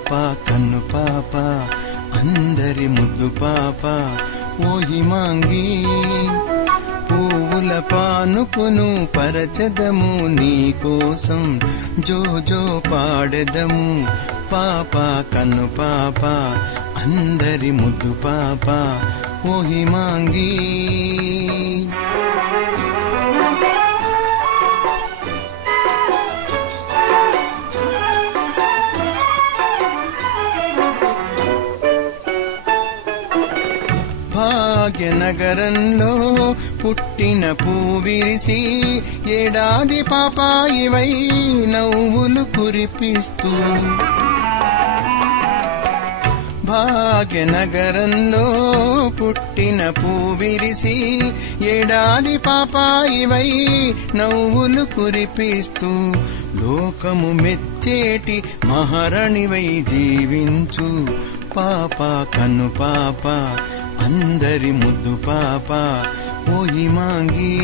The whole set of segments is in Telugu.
పాప కన్ను పాప అందరి ముద్దు పాప ఓ హిమాంగి పువ్వుల పానుపును పరచదము నీకోసం జో పాడెదము పాప కన్ను పాప అందరి ముద్దు పాప ఓ హిమాంగి భాగ్యనగరంలో పుట్టిన పూవిరిసి ఏడాది పాపాయివై నవ్వులు కురిపిస్తూ భాగ్యనగరంలో పుట్టిన పూవిరిసి ఏడాది పాపాయివై నవ్వులు కురిపిస్తూ లోకము మెచ్చేటి మహారాణివై జీవించు పాప కన్ను పాప అందరి ముద్దు పాప ఓ హిమాంగి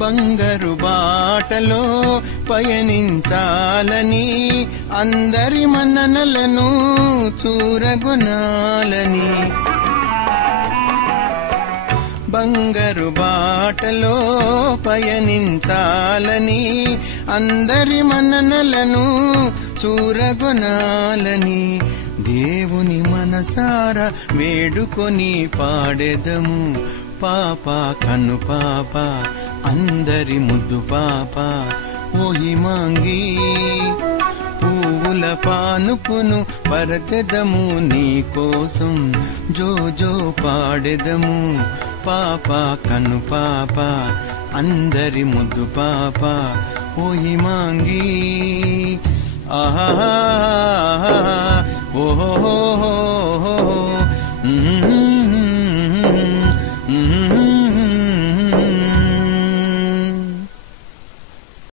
బంగారు బాటలో పయనించాలని అందరి మన్ననలను చూరగొనాలని బంగారు బాటలో పయనించాలని అందరి మన్ననలను చూరగొనాలని దేవుని మనసారా వేడుకొని పాడెదము పాప కన్ను పాప అందరి ముద్దు పాప ఓ హిమాంగి పువ్వుల పానుపును పరచెదము నీకోసం జో పాడెదము పాప కన్ను పాప అందరి ముద్దు పాప ఓ హిమాంగి ఆహా